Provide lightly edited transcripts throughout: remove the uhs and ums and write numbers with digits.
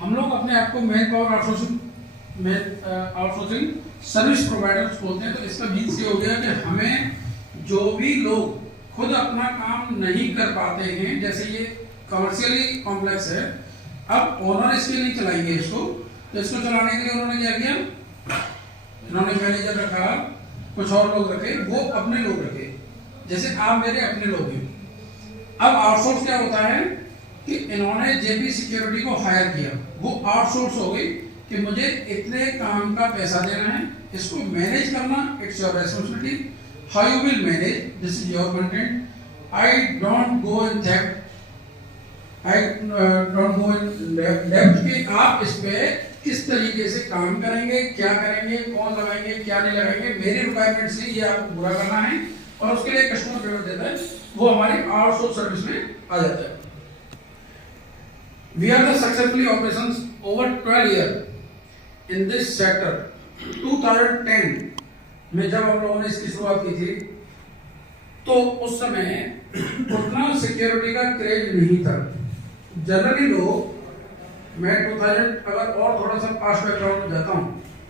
हम लोग अपने आप को man power outsourcing service providers बोलते हैं। तो इसका मीन्स ये हो गया कि हमें जो भी लोग खुद अपना काम नहीं कर पाते हैं, जैसे ये कमर्शियली कॉम्प्लेक्स है, अब ओनर इसके नहीं चलाएंगे इसको, तो इसको चलाने के लिए उन्होंने क्या किया, इन्होंने मैनेजर रखा, कुछ और लोग रखे, वो अपने लोग रखे, जैसे आप मेरे अपने लोग हैं। अब आउटसोर्स क्या होता है कि इन्होंने जेपी सिक्योरिटी को हायर किया, वो आउटसोर्स हो गई कि मुझे इतने काम का पैसा देना है, इसको मैनेज करना it's your responsibility, how you will manage, this is your content, I don't go in depth, कि आप इस पे किस तरीके से काम करेंगे, क्या करेंगे, कौन लगाएंगे, क्या नहीं लगाएंगे, मेरी रिक्वायरमेंट से ये आपको पूरा करना है, और उसके लिए कस्टमर पेमेंट देता है, वो हमारी आउटसोर्स सर्विस में आ जाता है। We are the successfully operations over 12 years in this sector. 2010 में जब हम लोगों ने इसकी शुरुआत की थी, तो उस समय उतना सिक्योरिटी का क्रेज नहीं था। जनरली लोग, मैं 2000 अगर और थोड़ा सा पास्ट बैकग्राउंड में जाता हूँ,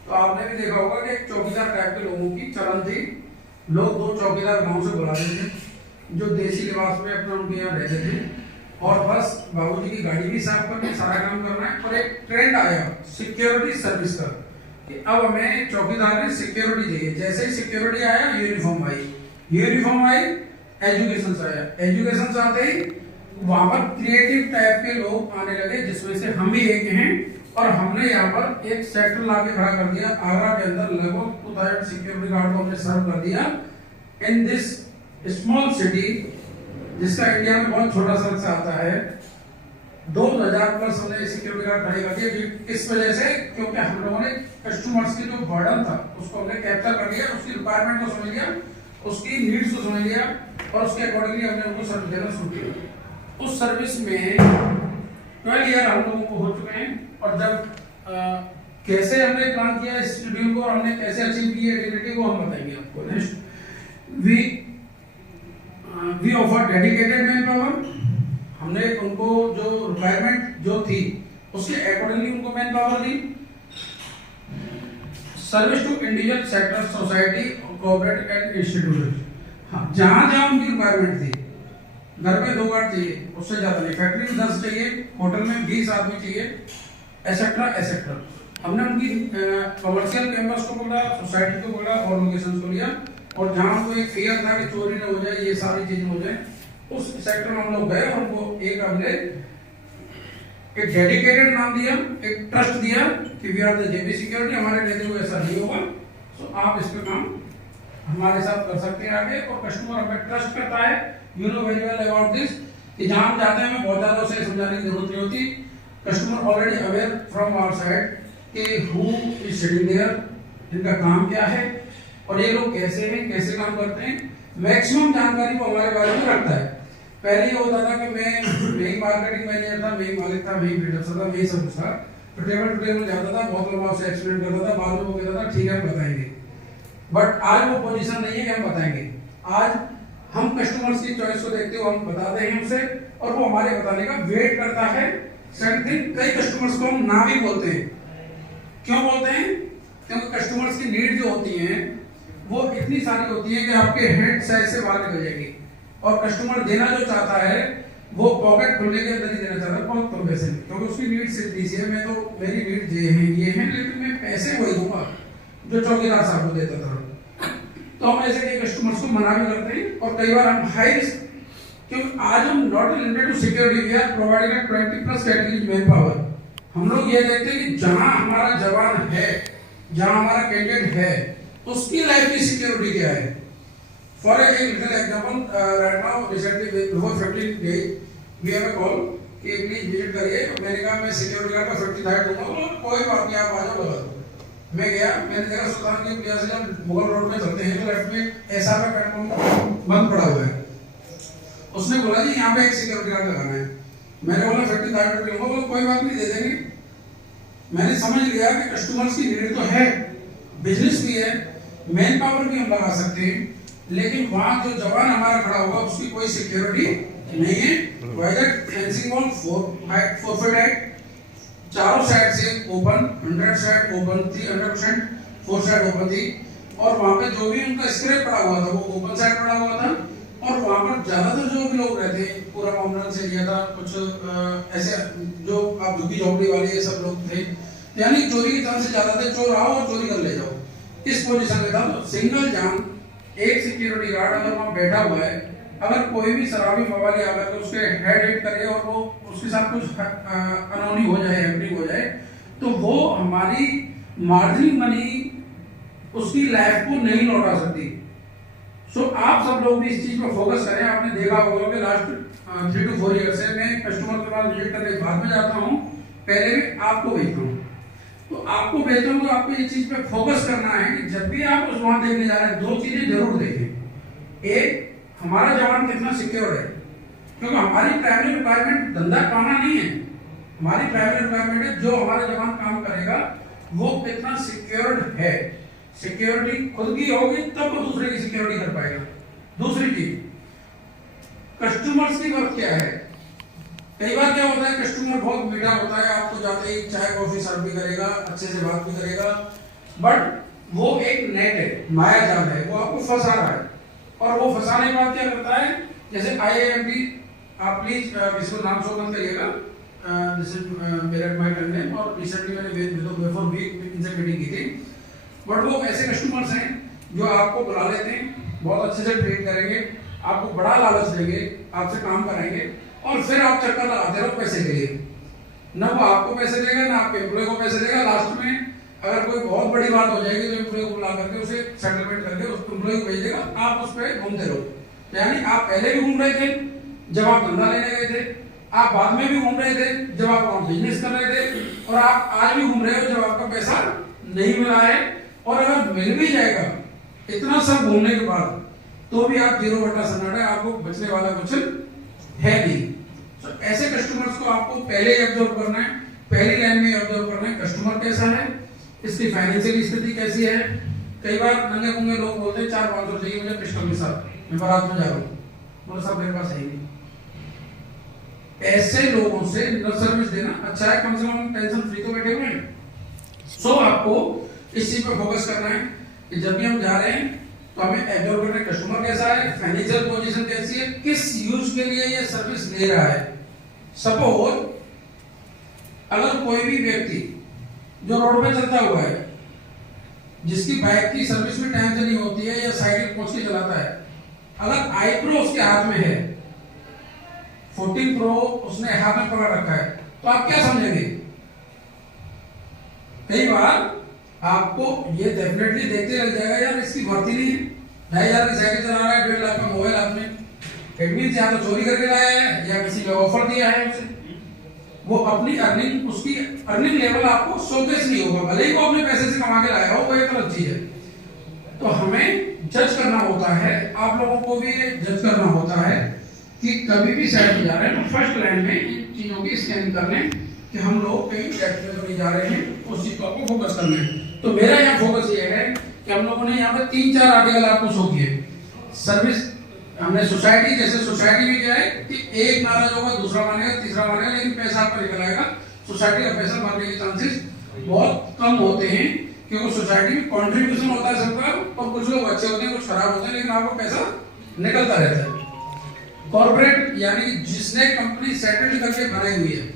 तो आपने भी देखा होगा कि एक चौकीदार टाइप के लोगों की चलन थी। लोग 2 चौकीदार गांव से बुलाते थे, जो देसी लिबास में अपना उनके यहाँ रहते थे, और बस बाबूजी की गाड़ी भी साफ करके सारा काम करना है। और एक ट्रेंड आया सिक्योरिटी सर्विस का कि अब हमें चौकीदार में सिक्योरिटी चाहिए। जैसे ही सिक्योरिटी आया, यूनिफॉर्म आई, यूनिफॉर्म आई, एजुकेशन आया, एजुकेशन आते ही वहां पर क्रिएटिव टाइप के लोग आने लगे, जिसमें से हम भी एक हैं। और हमने यहाँ पर एक सेक्टर लाके खड़ा कर दिया आगरा के अंदर, लगभग 2000 सिक्योरिटी गार्ड को हमने सर्व कर दिया इन दिस स्मॉल सिटी, जिसका इंडिया में बहुत छोटा सा आता है। 2000 प्लस हमने सिक्योरिटी गार्ड खड़े कर दिए। इस वजह से, क्योंकि हम लोगों ने कस्टमर्स की जो बर्डन था उसको हमने कैप्चर कर लिया, उसकी रिक्वायरमेंट को समझ लिया, उसकी नीड्स को समझ लिया, और उसके अकॉर्डिंगली हमने उनको सर्विस देना शुरू किया। उस सर्विस में 12 ईयर हम लोगों को हो चुके हैं। और जब कैसे हमने प्लान किया इस शेड्यूल को, और हमने कैसे अचीव की एबिलिटी को हम बताएंगे आपको। Next, we offer dedicated man power. हमने उनको जो रिक्वायरमेंट जो थी उसके अकॉर्डिंगली उनको मैन पावर दी। Service to individual sector, society, corporate and institution. हाँ, जहां जहां उनकी रिक्वायरमेंट थी, घर पे 2 गार्ड चाहिए, उससे ज्यादा नहीं, फैक्ट्री में 10 चाहिए, होटल में 20 आदमी चाहिए, एसेट्रा एसेट्रा। हमने उनकी कमर्शियल कैंपस को पकड़ा, सोसाइटी को पकड़ा, और लोकेशन को लिया, और जहां उनको एक फियर था कि चोरी ना हो जाए, ये सारी चीजें हो जाए, उस सेक्टर में हम लोग गए। उनको एक हमने एक डेडिकेटेड नाम दिया, एक ट्रस्ट दिया कि we are the JP security, हमारे रहते हुए ऐसा नहीं होगा, तो आप इस पे काम हमारे साथ कर सकते हैं आगे। और कस्टमर हमें ट्रस्ट करता है, you know very well about this, कि जहां हम जाते हैं हमें बहुत ज्यादा उसे समझाने की जरूरत नहीं होती। Customer already aware from our side कि हु इज सिटिंग देयर, इनका काम क्या है, और ये लोग कैसे हैं, कैसे काम करते हैं, मैक्सिमम जानकारी वो हमारे बारे में रखता है। पहले ये होता था कि मैं ही मार्केटिंग मैनेजर था, मैं ही मालिक था, मैं ही बिल्डर था, मैं ही सब कुछ था, तो टेबल टू टेबल जाता था, बहुत लंबा उसे एक्सप्लेन करता था, बाद में वो कहता था ठीक है हम बताएंगे। बट आज वो पोजीशन नहीं है कि हम बताएंगे। आज हम कस्टमर्स की चॉइस को देखते हुए हम बताते हैं उसे, और वो हमारे बताने का वेट करता है। सेकंड थिंग, कई कस्टमर्स को हम ना भी बोलते हैं। क्यों बोलते हैं? क्योंकि कस्टमर्स की नीड जो होती है वो इतनी सारी होती है कि आपके हेड साइज से बाहर निकल जाएगी, और कस्टमर देना जो चाहता है वो पॉकेट खुलने के अंदर ही देना चाहता है, बहुत कम पैसे में, क्योंकि उसकी नीड्स इतनी सी है। मैं तो, मेरी नीड ये है, लेकिन मैं पैसे वही दूंगा जो चौकीदार साहब को देता था। तो हम ऐसे कई कस्टमर्स को मना भी करते हैं, और कई बार हम हाई रिस्क, क्योंकि आज हम not limited to security, we are providing 20+ category man power. हम लोग ये देखते हैं कि जहां हमारा जवान है, जहां हमारा कैंडिडेट है, उसकी लाइफ की सिक्योरिटी क्या है। For a little example, right now recently before 15 days we have a call कि प्लीज विजिट करिए। मैंने कहा मैं सिक्योरिटी गार्ड का 50,000 दूंगा, कोई बात नहीं, आप आ जाओ, लगा दो। मैं गया, मैंने देखा सुल्तान की प्लेस से जब मुगल रोड में चलते हैं तो लेफ्ट में ऐसा में पेट्रोल बंद पड़ा हुआ है। उसने बोला जी यहाँ पे एक सिक्योरिटी गार्ड लगाना है। मैंने बोला 50,000 रुपये लूंगा, बोला कोई बात नहीं, दे देंगे। मैंने समझ लिया कि कस्टमर्स की नीड तो है, बिजनेस भी है, मैन पावर भी हम लगा सकते हैं, लेकिन वहां जो जवान हमारा खड़ा होगा उसकी कोई सिक्योरिटी नहीं है। फेंसिंग वॉल 4 फीट हाइट, चारों साइड से ओपन, 100 साइड ओपन थी, 100%, 4 साइड ओपन थी, और वहां पे जो भी उनका स्क्रैप पड़ा हुआ था वो ओपन साइड पड़ा हुआ था। और वहां पर ज्यादातर जो भी लोग रहते, पूरा मामला से लिया था, कुछ ऐसे जो आप झुग्गी झोपड़ी वाले ये सब लोग थे, यानी चोरी के चांस से ज्यादा थे, चोर आओ और चोरी कर ले जाओ, इस पोजीशन में था। तो सिंगल जान एक सिक्योरिटी गार्ड अगर वहां बैठा हुआ है, अगर कोई भी शराबी मवाली आकर के उसके हेड हिट करे और वो उसके साथ कुछ अनहोनी हो जाए, हैपनिंग हो जाए, तो वो हमारी मार्जिन मनी उसकी लाइफ को नहीं लौटा सकती। सो आप सब लोग भी इस चीज पर फोकस करें। आपने देखा होगा कि लास्ट 3 to 4 ईयर से मैं कस्टमर के पास विजिट करने बाद में जाता हूँ, पहले भी आपको भेजता हूँ। तो आपको भेजता हूँ तो आपको ये चीज पे फोकस करना है कि जब भी आप उस वहां देखने जा रहे हैं, 2 चीजें जरूर देखें। एक, हमारा जवान कितना सिक्योर है, क्योंकि हमारी प्राइमरी रिक्वायरमेंट धंधा पाना नहीं है। हमारी प्राइमरी रिक्वायरमेंट है जो हमारा जवान काम करेगा वो कितना सिक्योर्ड है। सिक्योरिटी खुद की होगी तब वो दूसरे की सिक्योरिटी कर पाएगा। दूसरी चीज, कस्टमर्स की वर्क क्या है। कई बार क्या होता है, कस्टमर बहुत मीठा होता है, आपको जाते ही चाय कॉफी सर्व भी करेगा, अच्छे से बात भी करेगा, बट वो एक नेट है, माया जाल है, वो आपको फंसा रहा है। और वो फंसाने के बाद क्या करता है, जैसे IIMD, आप प्लीज इसको नाम शो मत करिएगा, दिस इज मेरा माय नेम, और रिसेंटली मैंने बिफोर वीक इनसे मीटिंग की थी। बट वो ऐसे कस्टमर्स हैं जो आपको बुला लेते हैं, बहुत अच्छे से ट्रीट करेंगे, आपको बड़ा लालच देंगे, आपसे काम कराएंगे, और फिर आप चक्कर लगाते रहो पैसे के लिए। ना वो आपको पैसे देगा ना आपके एम्प्लॉय को पैसे देगा। लास्ट में अगर कोई बहुत बड़ी बात हो जाएगी तो एम्प्लॉय को बुला करके उसे सेटलमेंट करके उस एम्प्लॉय को भेज देगा, आप उस पर घूमते रहो। यानी आप पहले भी घूम रहे थे जब आप धंधा लेने गए थे, आप बाद में भी घूम रहे थे जब आप वहां बिजनेस कर रहे थे, और आप आज भी घूम रहे हो जब आपका पैसा नहीं मिला है। और अगर मिल भी जाएगा इतना सब घूमने के बाद, तो भी आप 0/100 है, आपको बचने वाला कुछ है नहीं। तो ऐसे कस्टमर्स को आपको पहले ऑब्जर्व करना है, पहली लाइन में ऑब्जर्व करना है कस्टमर कैसा है, इसकी फाइनेंशियल स्थिति कैसी है। कई बार नंगे पुंगे लोग बोलते हैं 400-500 चाहिए मुझे पिस्टल के साथ, मैं बारात में जा रहा हूँ, बोलो साहब मेरे पास है ही नहीं। ऐसे लोगों से न सर्विस देना अच्छा है, कम से कम टेंशन फ्री तो बैठे हुए हैं। सो आपको इस चीज पर फोकस करना है कि जब भी हम जा रहे हैं तो हमें ऑब्जर्व करना है कस्टमर कैसा है, फाइनेंशियल पोजीशन कैसी है, किस यूज के लिए ये सर्विस ले रहा है। सपोज अगर कोई भी व्यक्ति जो रोड पे चलता हुआ है, जिसकी बाइक की सर्विस भी टाइम से नहीं होती है या साइकिल पहुंच के चलाता है, अगर आई प्रो उसके हाथ में है, 14 प्रो उसने हाथ में पकड़ रखा है, तो आप क्या समझेंगे। कई बार आपको ये डेफिनेटली देखते लग जाएगा यार इसकी भर्ती नहीं है, 2,500 की साइकिल चला रहा है, 1.5 लाख का मोबाइल हाथ में, इट मींस या तो चोरी करके लाया है या किसी ने ऑफर दिया है उसे। वो अपनी अर्निंग, उसकी अर्निंग लेवल आपको शोकेस नहीं होगा, भले ही वो अपने पैसे से कमा के लाया हो, वो एक अलग चीज है। तो हमें जज करना होता है, आप लोगों को भी जज करना होता है कि कभी भी साइड में जा रहे हैं तो फर्स्ट लाइन में इन चीजों की स्कैन कर लें कि हम लोग कहीं एक्सीडेंट में जा रहे हैं, उस चीज को आपको फोकस करना है। तो मेरा यहाँ फोकस ये है कि हम लोगों ने यहाँ पर 3-4 आर्टिकल आपको शो किए। सर्विस हमने सोसाइटी, जैसे सोसाइटी में क्या है कि एक नाराज होगा, दूसरा मानेगा, तीसरा मानेगा, लेकिन पैसा आपका निकल आएगा। सोसाइटी का पैसा मारने के चांसेस बहुत कम होते हैं, क्योंकि सोसाइटी में कॉन्ट्रीब्यूशन होता है सबका, और कुछ लोग अच्छे होते हैं, कुछ खराब होते हैं, लेकिन आपको पैसा निकलता रहता है। कॉर्पोरेट यानी जिसने कंपनी सेटल्ड करके बनाई हुई है,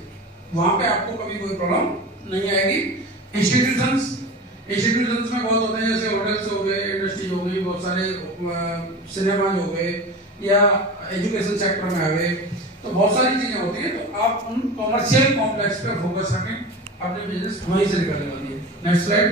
वहां पे आपको कभी कोई प्रॉब्लम नहीं आएगी। इंस्टीट्यूशंस में बहुत होते हैं, जैसे होटल्स हो गए, इंडस्ट्रीज हो गई, बहुत सारे सिनेमा हो गए, या एजुकेशन सेक्टर में आ गए, तो बहुत सारी चीजें होती हैं। तो आप उन कॉमर्शियल कॉम्प्लेक्स पे फोकस रखें, अपने बिजनेस वहीं से निकलने वाली है। Next slide.